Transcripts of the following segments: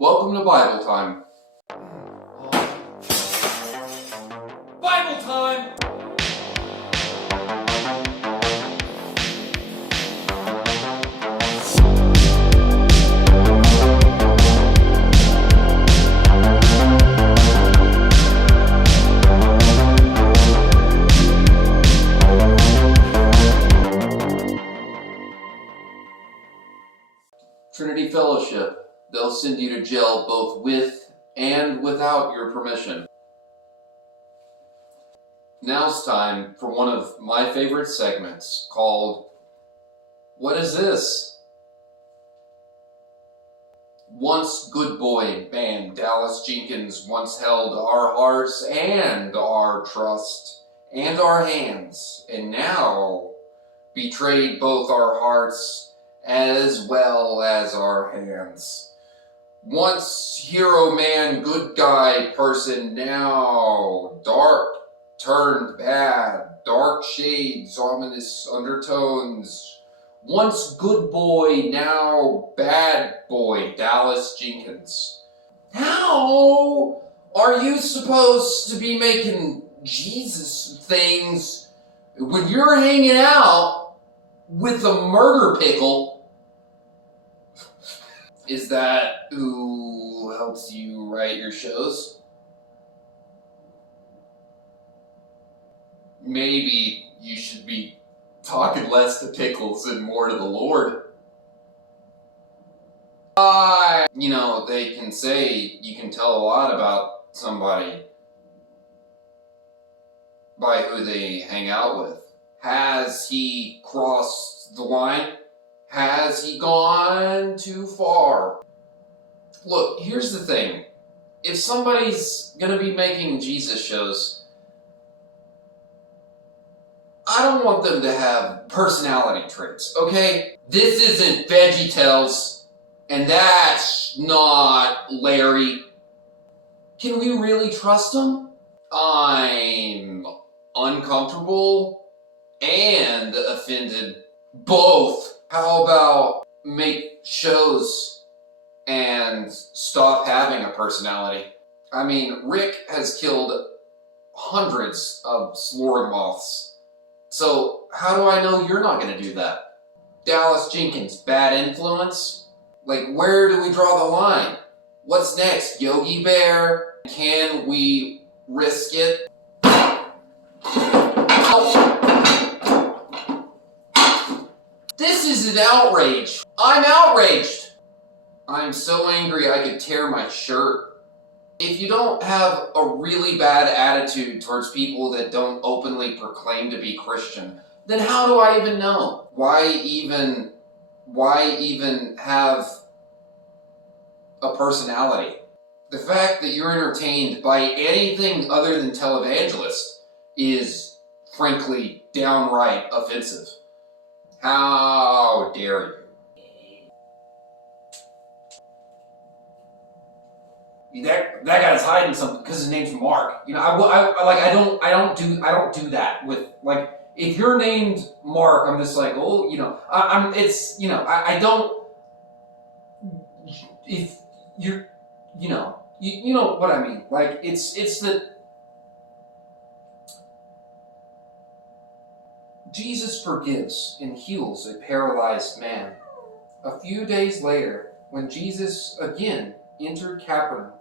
Welcome to Bible time. Bible time! Trinity Fellowship. They'll send you to jail both with and without your permission. Now's time for one of my favorite segments called What Is This? Once good boy band Dallas Jenkins once held our hearts and our trust and our hands, and now betrayed both our hearts as well as our hands. Once hero man, good guy person, now dark turned bad, dark shades, ominous undertones. Once good boy, now bad boy, Dallas Jenkins. How are you supposed to be making Jesus things when you're hanging out with a murder pickle? Is that who helps you write your shows? Maybe you should be talking less to pickles and more to the Lord. They can say you can tell a lot about somebody by who they hang out with. Has he crossed the line? Has he gone too far? Look, here's the thing. If somebody's gonna be making Jesus shows, I don't want them to have personality traits, okay? This isn't VeggieTales, and that's not Larry. Can we really trust them? I'm uncomfortable and offended. Both. How about make shows and stop having a personality? I mean, Rick has killed hundreds of slaughter moths. So how do I know you're not going to do that? Dallas Jenkins, bad influence? Like, where do we draw the line? What's next? Yogi Bear? Can we risk it? This is an outrage. I'm outraged. I'm so angry I could tear my shirt. If you don't have a really bad attitude towards people that don't openly proclaim to be Christian, then how do I even know? Why even have a personality? The fact that you're entertained by anything other than televangelist is, frankly, downright offensive. How dare you? That guy's hiding something because his name's Mark. I don't do that with, like, if you're named Mark, I'm just like, oh, I don't. If you're, you know what I mean. Like, it's that Jesus forgives and heals a paralyzed man. A few days later, when Jesus again entered Capernaum,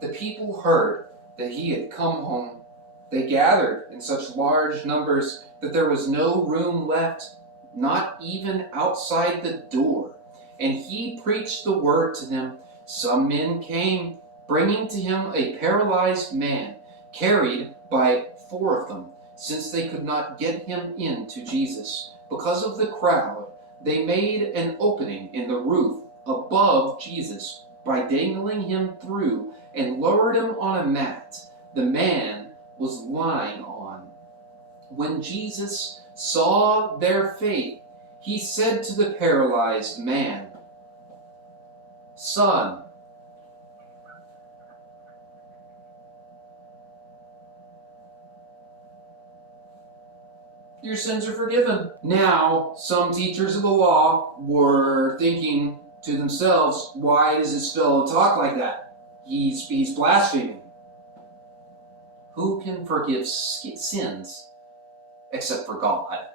the people heard that he had come home. They gathered in such large numbers that there was no room left, not even outside the door. And he preached the word to them. Some men came, bringing to him a paralyzed man, carried by 4 of them. Since they could not get him in to Jesus because of the crowd, they made an opening in the roof above Jesus by dangling him through and lowered him on a mat the man was lying on. When Jesus saw their faith, he said to the paralyzed man, "Son, your sins are forgiven." Now, some teachers of the law were thinking to themselves, "Why does this fellow talk like that? He's blaspheming. Who can forgive sins except for God?"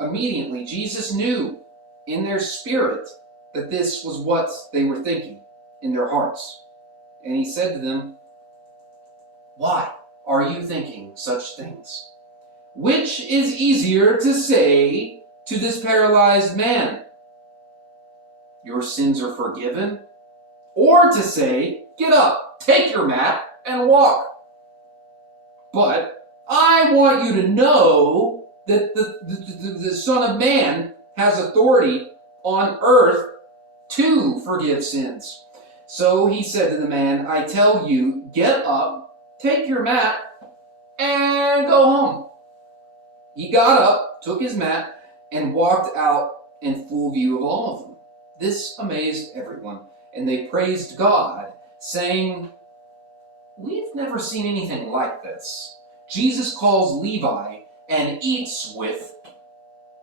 Immediately, Jesus knew in their spirit that this was what they were thinking in their hearts. And he said to them, "Why are you thinking such things? Which is easier to say to this paralyzed man, 'Your sins are forgiven,' or to say, 'Get up, take your mat, and walk'? But I want you to know that the Son of Man has authority on earth to forgive sins." So he said to the man, "I tell you, get up, take your mat, and go home." He got up, took his mat, and walked out in full view of all of them. This amazed everyone, and they praised God, saying, "We've never seen anything like this. Jesus calls Levi and eats with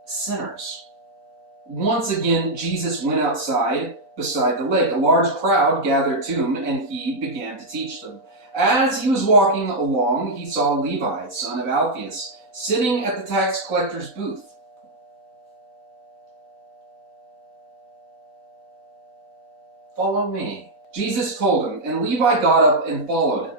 sinners." Once again, Jesus went outside beside the lake. A large crowd gathered to him, and he began to teach them. As he was walking along, he saw Levi, son of Alphaeus, sitting at the tax collector's booth. "Follow me," Jesus told him, and Levi got up and followed him.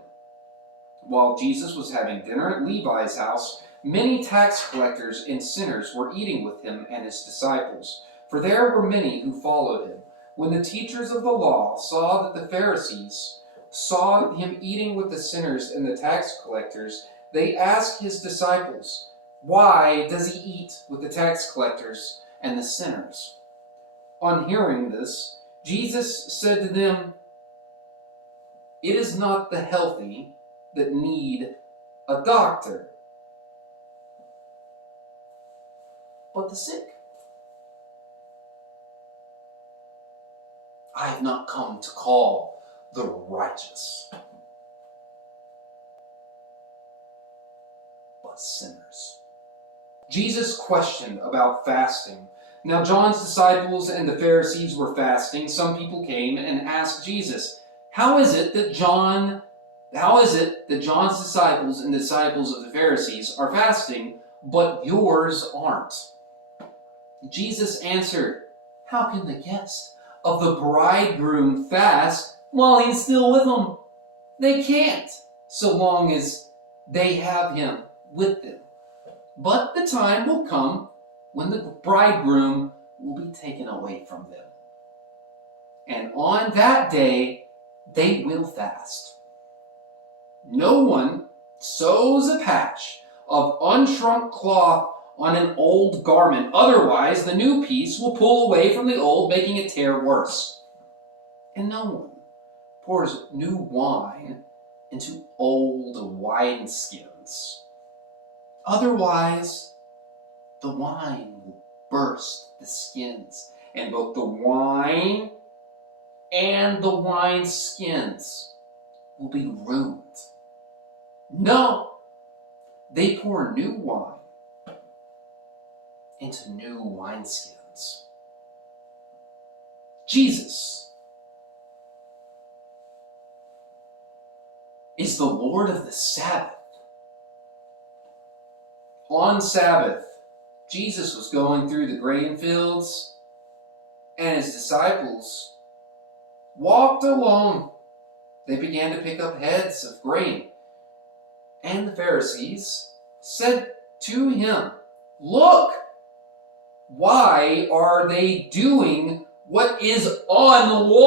While Jesus was having dinner at Levi's house, many tax collectors and sinners were eating with him and his disciples, for there were many who followed him. When the teachers of the law saw that the Pharisees saw him eating with the sinners and the tax collectors, they asked his disciples, "Why does he eat with the tax collectors and the sinners?" On hearing this, Jesus said to them, "It is not the healthy that need a doctor, but the sick. I have not come to call the righteous, but sinners." Jesus questioned about fasting. Now John's disciples and the Pharisees were fasting. Some people came and asked Jesus, How is it that John's disciples and the disciples of the Pharisees are fasting, but yours aren't?" Jesus answered, "How can the guests of the bridegroom fast while he's still with them? They can't, so long as they have him with them. But the time will come when the bridegroom will be taken away from them. And on that day, they will fast. No one sews a patch of unshrunk cloth on an old garment. Otherwise, the new piece will pull away from the old, making it tear worse. And no one pours new wine into old wineskins. Otherwise, the wine will burst the skins, and both the wine and the wineskins will be ruined. No, they pour new wine into new wineskins." Jesus is the Lord of the Sabbath. On Sabbath, Jesus was going through the grain fields, and his disciples walked along. They began to pick up heads of grain. And the Pharisees said to him, "Look, why are they doing what is unlawful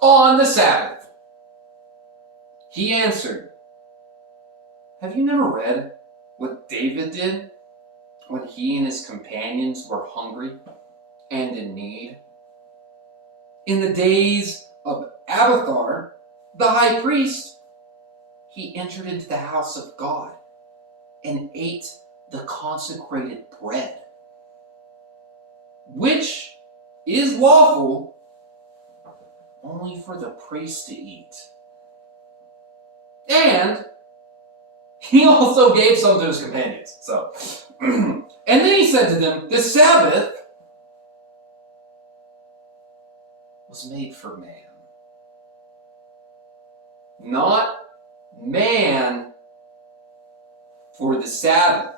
on the Sabbath?" He answered, "Have you never read what David did when he and his companions were hungry and in need? In the days of Abiathar, the high priest, he entered into the house of God and ate the consecrated bread, which is lawful only for the priest to eat. And he also gave some to his companions. So, and then he said to them, the Sabbath was made for man. Not man for the Sabbath.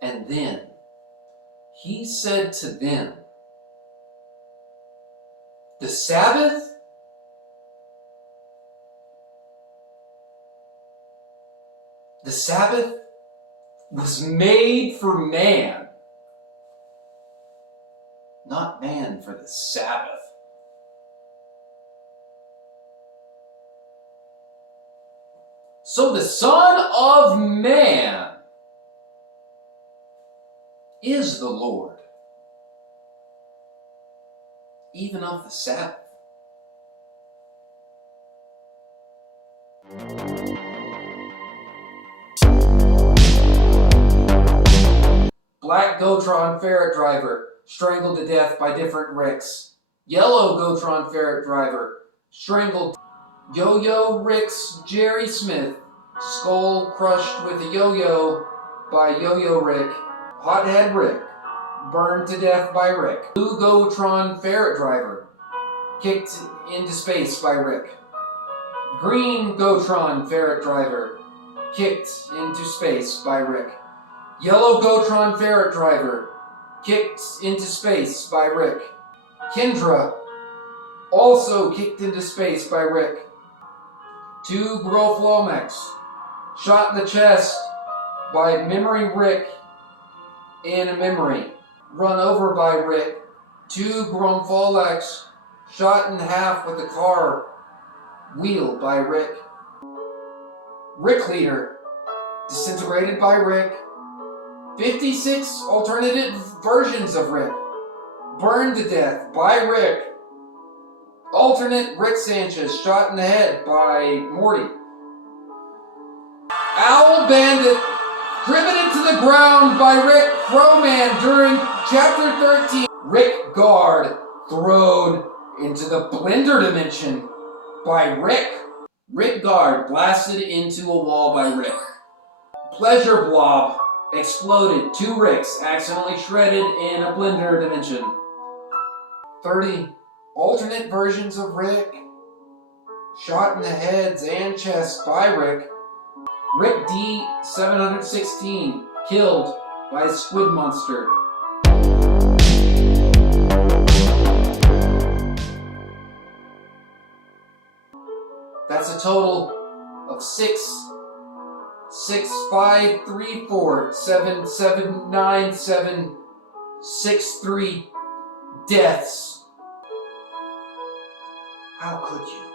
And then he said to them, the Sabbath was made for man, not man for the Sabbath. So the Son of Man is the Lord, even of the Sabbath. Black Gotron ferret driver, strangled to death by different Ricks. Yellow Gotron ferret driver, strangled. Yo-Yo Rick's Jerry Smith, skull crushed with a yo-yo by Yo-Yo Rick. Hothead Rick, burned to death by Rick. Blue Gotron ferret driver, kicked into space by Rick. Green Gotron ferret driver, kicked into space by Rick. Yellow Gotron ferret driver, kicked into space by Rick. Kendra, also kicked into space by Rick. 2 Groflomex, shot in the chest by Memory Rick in a memory. Run over by Rick. 2 Gromfolex, shot in half with a car wheel by Rick. Rick Leader, disintegrated by Rick. 56 alternative versions of Rick, burned to death by Rick. Alternate Rick Sanchez, shot in the head by Morty. Owl Bandit, driven into the ground by Rick Crowman during Chapter 13. Rick Guard, thrown into the Blender Dimension by Rick. Rick Guard, blasted into a wall by Rick. Pleasure Blob, exploded. 2 Ricks, accidentally shredded in a Blender Dimension. 30 alternate versions of Rick, shot in the heads and chest by Rick. Rick D 716, killed by a squid monster. That's a total of 6,5,3,4,7,7,9,7,6,3 deaths. How could you?